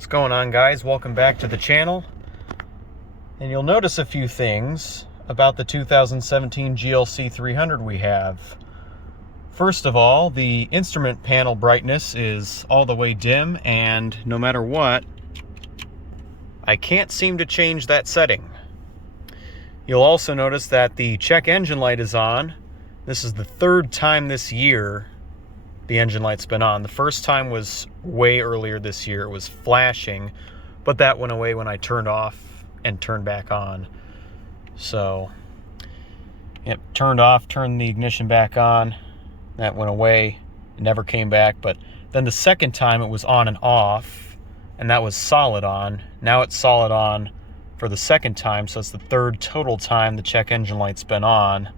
What's going on, guys? Welcome back to the channel. And you'll notice a few things about the 2017 GLC300 we have. First of all, the instrument panel brightness is all the way dim, and no matter what, I can't seem to change that setting. You'll also notice that the check engine light is on. This is the third time this year the engine light's been on. The first time was way earlier this year. It was flashing, but that went away when I turned off and turned back on. So, yep, turned off, turned the ignition back on. That went away. It never came back. But then the second time it was on and off, and that was solid on. Now it's solid on for the second time, so it's the third total time the check engine light's been on.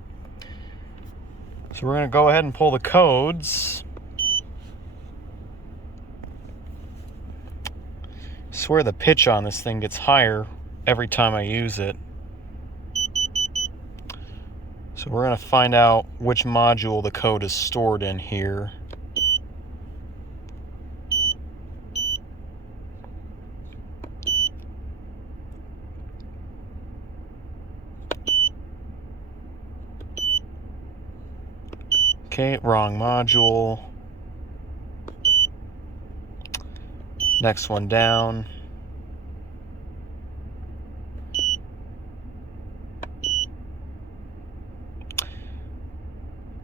So we're going to go ahead and pull the codes. I swear the pitch on this thing gets higher every time I use it. So we're going to find out which module the code is stored in here. Okay, wrong module. Next one down.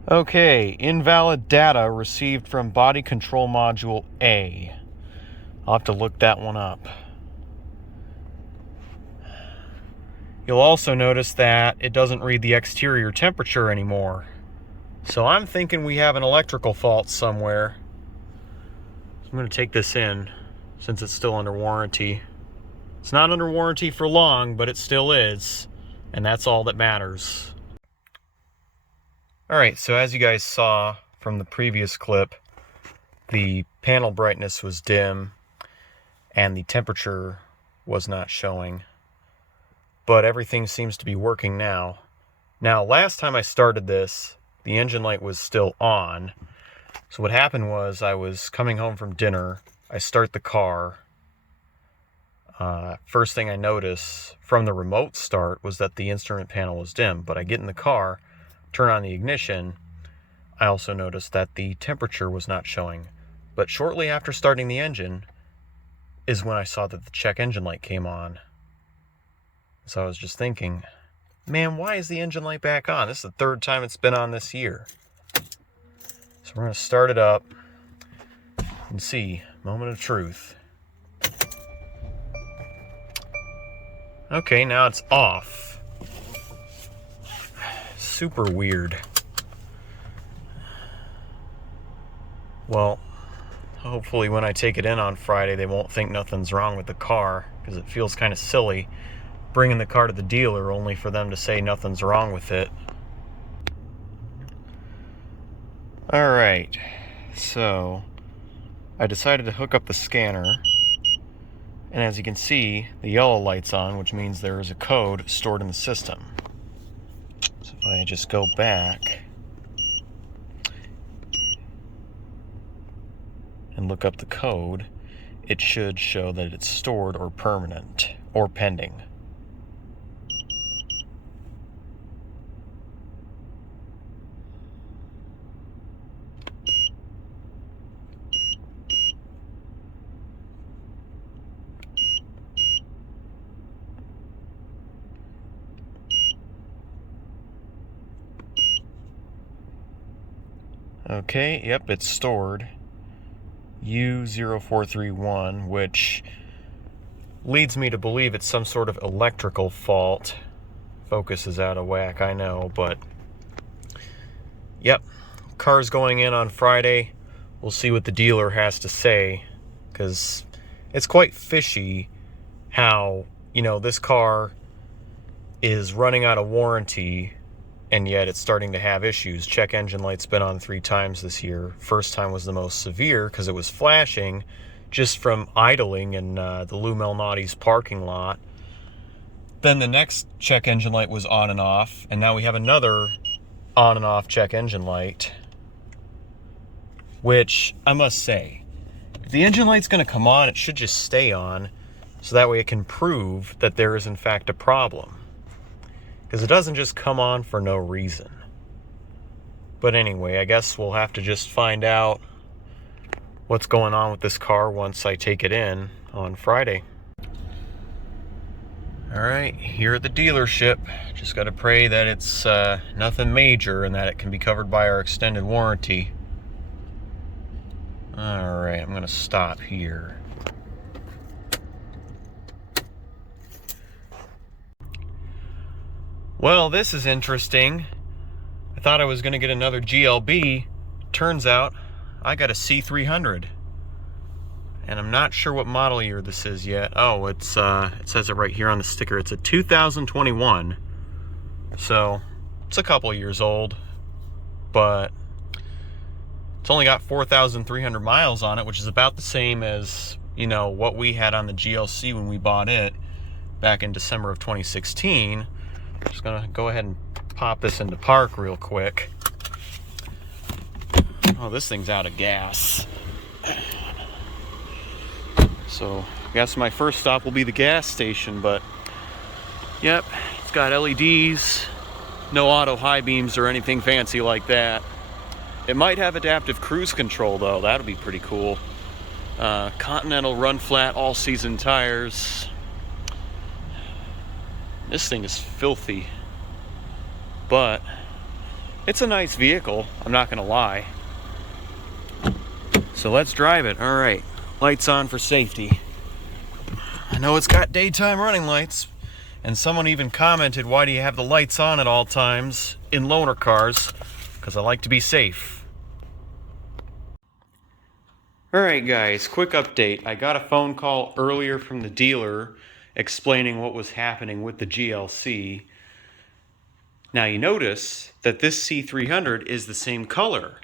Okay, invalid data received from body control module A. I'll have to look that one up. You'll also notice that it doesn't read the exterior temperature anymore. So I'm thinking we have an electrical fault somewhere. So I'm going to take this in since it's still under warranty. It's not under warranty for long, but it still is, and that's all that matters. Alright, so as you guys saw from the previous clip, the panel brightness was dim and the temperature was not showing, but everything seems to be working now. Now, last time I started this, the engine light was still on. So what happened was I was coming home from dinner. I start the car. First thing I notice from the remote start was that the instrument panel was dim. But I get in the car, turn on the ignition. I also noticed that the temperature was not showing. But shortly after starting the engine is when I saw that the check engine light came on. So I was just thinking, man, why is the engine light back on? This is the third time it's been on this year. So we're going to start it up and see. Moment of truth. Okay, now it's off. Super weird. Well, hopefully when I take it in on Friday, they won't think nothing's wrong with the car, because it feels kind of silly bringing the car to the dealer only for them to say nothing's wrong with it. Alright, so I decided to hook up the scanner, and as you can see, the yellow light's on, which means there is a code stored in the system. So if I just go back and look up the code, it should show that it's stored or permanent or pending. Okay, yep, it's stored. U0431, which leads me to believe it's some sort of electrical fault. Focus is out of whack, I know, but yep, car's going in on Friday. We'll see what the dealer has to say, because it's quite fishy how, you know, this car is running out of warranty and yet it's starting to have issues. Check engine light's been on 3 times this year. First time was the most severe because it was flashing just from idling in the Lou Malnati's parking lot. Then the next check engine light was on and off, and now we have another on and off check engine light, which I must say, If the engine light's going to come on, it should just stay on, so that way it can prove that there is in fact a problem. Because it doesn't just come on for no reason. But anyway, I guess we'll have to just find out what's going on with this car once I take it in on Friday. Alright, here at the dealership. Just got to pray that it's nothing major and that it can be covered by our extended warranty. Alright, I'm going to stop here. Well, this is interesting. I thought I was going to get another GLB. Turns out I got a C300. And I'm not sure what model year this is yet. Oh, it says it right here on the sticker. It's a 2021. So, it's a couple years old. But it's only got 4,300 miles on it, which is about the same as, you know, what we had on the GLC when we bought it back in December of 2016. Just gonna go ahead and pop this into park real quick. Oh, this thing's out of gas. So, I guess my first stop will be the gas station, but yep, it's got LEDs, no auto high beams or anything fancy like that. It might have adaptive cruise control though, that'll be pretty cool. Continental run flat all season tires. This thing is filthy, but it's a nice vehicle, I'm not gonna lie. So let's drive it. All right, lights on for safety. I know it's got daytime running lights, and someone even commented, why do you have the lights on at all times in loaner cars? Because I like to be safe. All right guys, quick update. I got a phone call earlier from the dealer explaining what was happening with the GLC. Now you notice that this C300 is the same color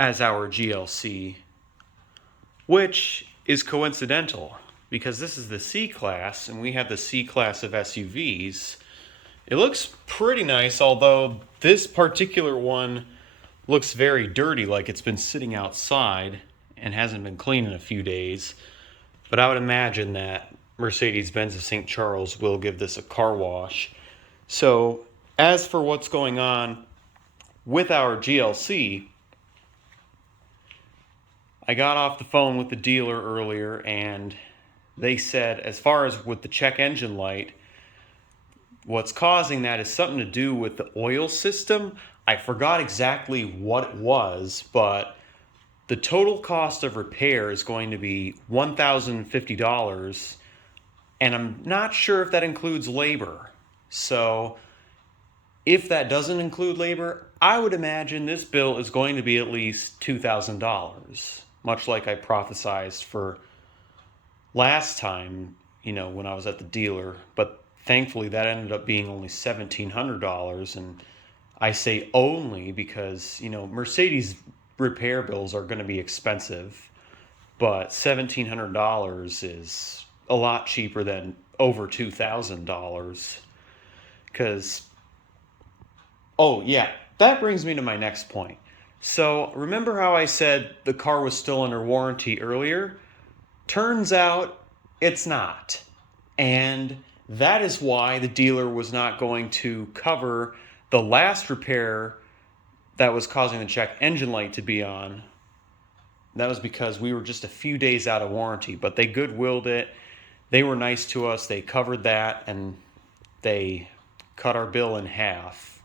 as our GLC, which is coincidental because this is the C-Class and we have the C-Class of SUVs. It looks pretty nice, although this particular one looks very dirty, like it's been sitting outside and hasn't been cleaned in a few days. But I would imagine that Mercedes-Benz of St. Charles will give this a car wash. So as for what's going on with our GLC, I got off the phone with the dealer earlier and they said, as far as with the check engine light, what's causing that is something to do with the oil system. I forgot exactly what it was, but the total cost of repair is going to be $1,050, and I'm not sure if that includes labor. So if that doesn't include labor, I would imagine this bill is going to be at least $2,000, much like I prophesized for last time, you know, when I was at the dealer. But thankfully that ended up being only $1,700, and I say only because, you know, Mercedes repair bills are going to be expensive, but $1,700 is a lot cheaper than over $2,000. Because, oh yeah, that brings me to my next point. So remember how I said the car was still under warranty earlier? Turns out it's not. And that is why the dealer was not going to cover the last repair that was causing the check engine light to be on. That was because we were just a few days out of warranty, but they goodwilled it. They were nice to us. They covered that and they cut our bill in half.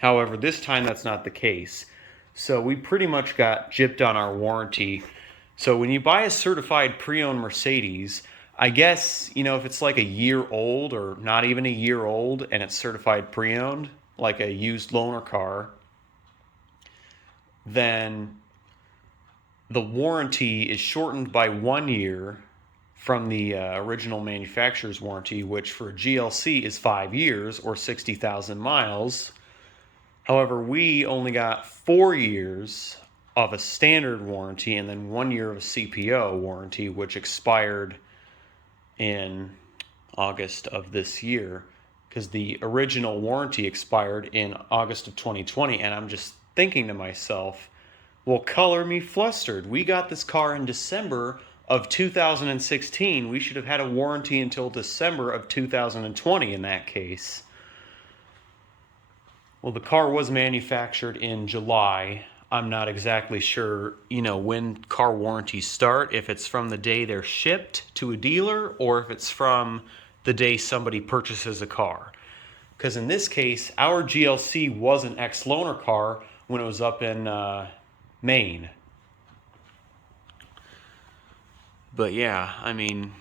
However, this time that's not the case. So we pretty much got gypped on our warranty. So when you buy a certified pre-owned Mercedes, I guess, you know, if it's like a year old or not even a year old and it's certified pre-owned, like a used loaner car, then the warranty is shortened by 1 year from the original manufacturer's warranty, which for a GLC is 5 years or 60,000 miles. However, we only got 4 years of a standard warranty and then 1 year of a CPO warranty, which expired in August of this year, because the original warranty expired in August of 2020. And I'm just thinking to myself, Well, color me flustered. We got this car in December of 2016. We should have had a warranty until December of 2020 in that case. Well, the car was manufactured in July. I'm not exactly sure, when car warranties start, if it's from the day they're shipped to a dealer or if it's from the day somebody purchases a car. Because in this case, our GLC was an ex-loaner car when it was up in Maine. But yeah, I mean,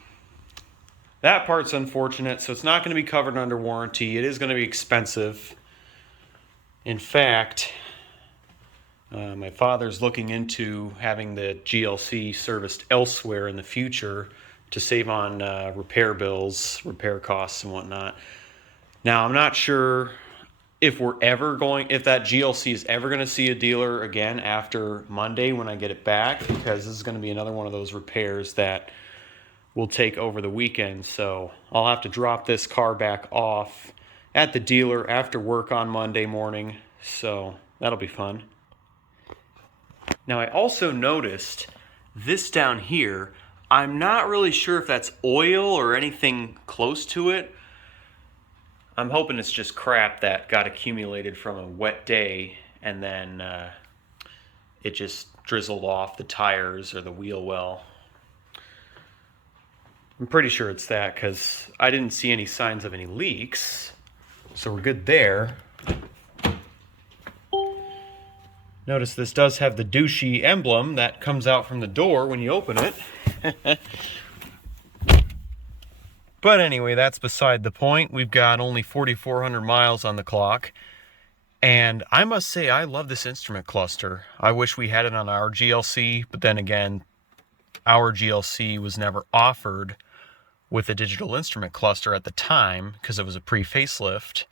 that part's unfortunate, so it's not going to be covered under warranty. It is going to be expensive. In fact, my father's looking into having the GLC serviced elsewhere in the future to save on repair bills, repair costs, and whatnot. Now, I'm not sure if that GLC is ever going to see a dealer again after Monday when I get it back, because this is going to be another one of those repairs that will take over the weekend. So I'll have to drop this car back off at the dealer after work on Monday morning. So that'll be fun. Now, I also noticed this down here. I'm not really sure if that's oil or anything close to it. I'm hoping it's just crap that got accumulated from a wet day and then it just drizzled off the tires or the wheel well. I'm pretty sure it's that because I didn't see any signs of any leaks, so we're good there. Notice this does have the douchey emblem that comes out from the door when you open it. But anyway, that's beside the point. We've got only 4,400 miles on the clock. And I must say, I love this instrument cluster. I wish we had it on our GLC, but then again, our GLC was never offered with a digital instrument cluster at the time because it was a pre-facelift.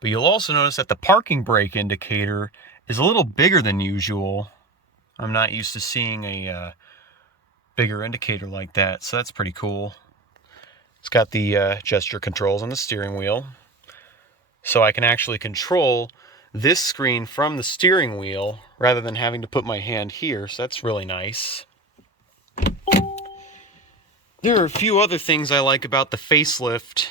But you'll also notice that the parking brake indicator is a little bigger than usual. I'm not used to seeing a bigger indicator like that, so that's pretty cool. It's got the gesture controls on the steering wheel, so I can actually control this screen from the steering wheel rather than having to put my hand here, so that's really nice. There are a few other things I like about the facelift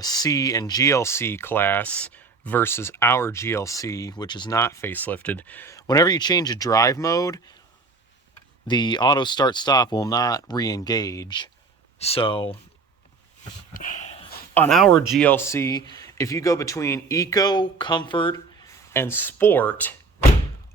C and GLC class versus our GLC, which is not facelifted. Whenever you change a drive mode, the auto start stop will not re-engage. So on our GLC, if you go between Eco, Comfort, and Sport,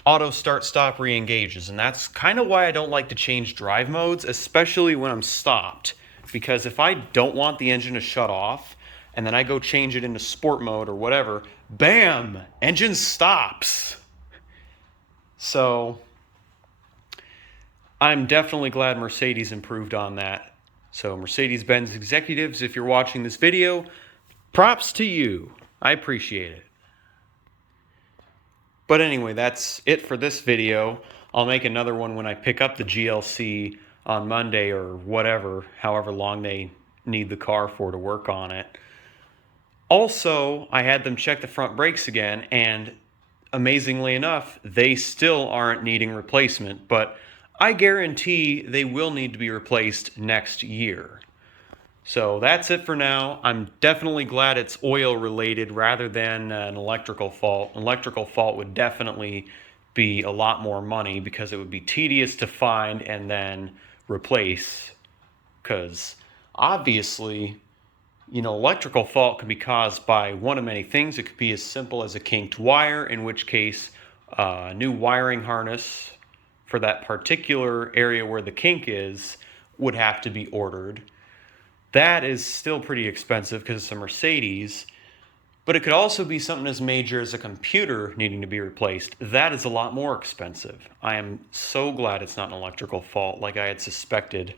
auto start stop re-engages. And that's kind of why I don't like to change drive modes, especially when I'm stopped. Because if I don't want the engine to shut off, and then I go change it into sport mode or whatever, bam, engine stops. So I'm definitely glad Mercedes improved on that. So Mercedes-Benz executives, if you're watching this video, props to you. I appreciate it. But anyway, that's it for this video. I'll make another one when I pick up the GLC on Monday or whatever, however long they need the car for to work on it. Also, I had them check the front brakes again, and amazingly enough, they still aren't needing replacement, but I guarantee they will need to be replaced next year. So that's it for now. I'm definitely glad it's oil related rather than an electrical fault. An electrical fault would definitely be a lot more money because it would be tedious to find and then replace. Because obviously, electrical fault can be caused by one of many things. It could be as simple as a kinked wire, in which case a new wiring harness for that particular area where the kink is would have to be ordered. That is still pretty expensive because it's a Mercedes, but it could also be something as major as a computer needing to be replaced. That is a lot more expensive. I am so glad it's not an electrical fault like I had suspected.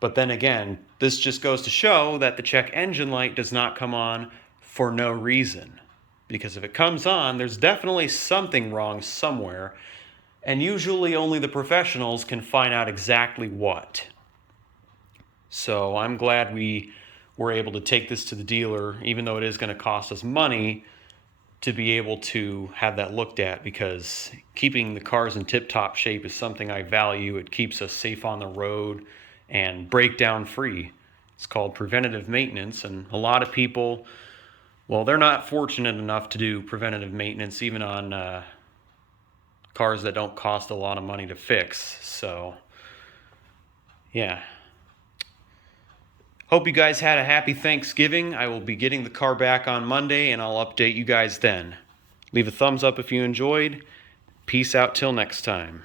But then again, this just goes to show that the check engine light does not come on for no reason. Because if it comes on, there's definitely something wrong somewhere, and usually only the professionals can find out exactly what. So I'm glad we were able to take this to the dealer, even though it is going to cost us money, to be able to have that looked at, because keeping the cars in tip-top shape is something I value. It keeps us safe on the road and breakdown free. It's called preventative maintenance, and a lot of people, well, they're not fortunate enough to do preventative maintenance even on cars that don't cost a lot of money to fix. So yeah, hope you guys had a happy Thanksgiving. I will be getting the car back on Monday, and I'll update you guys then. Leave a thumbs up if you enjoyed. Peace out till next time.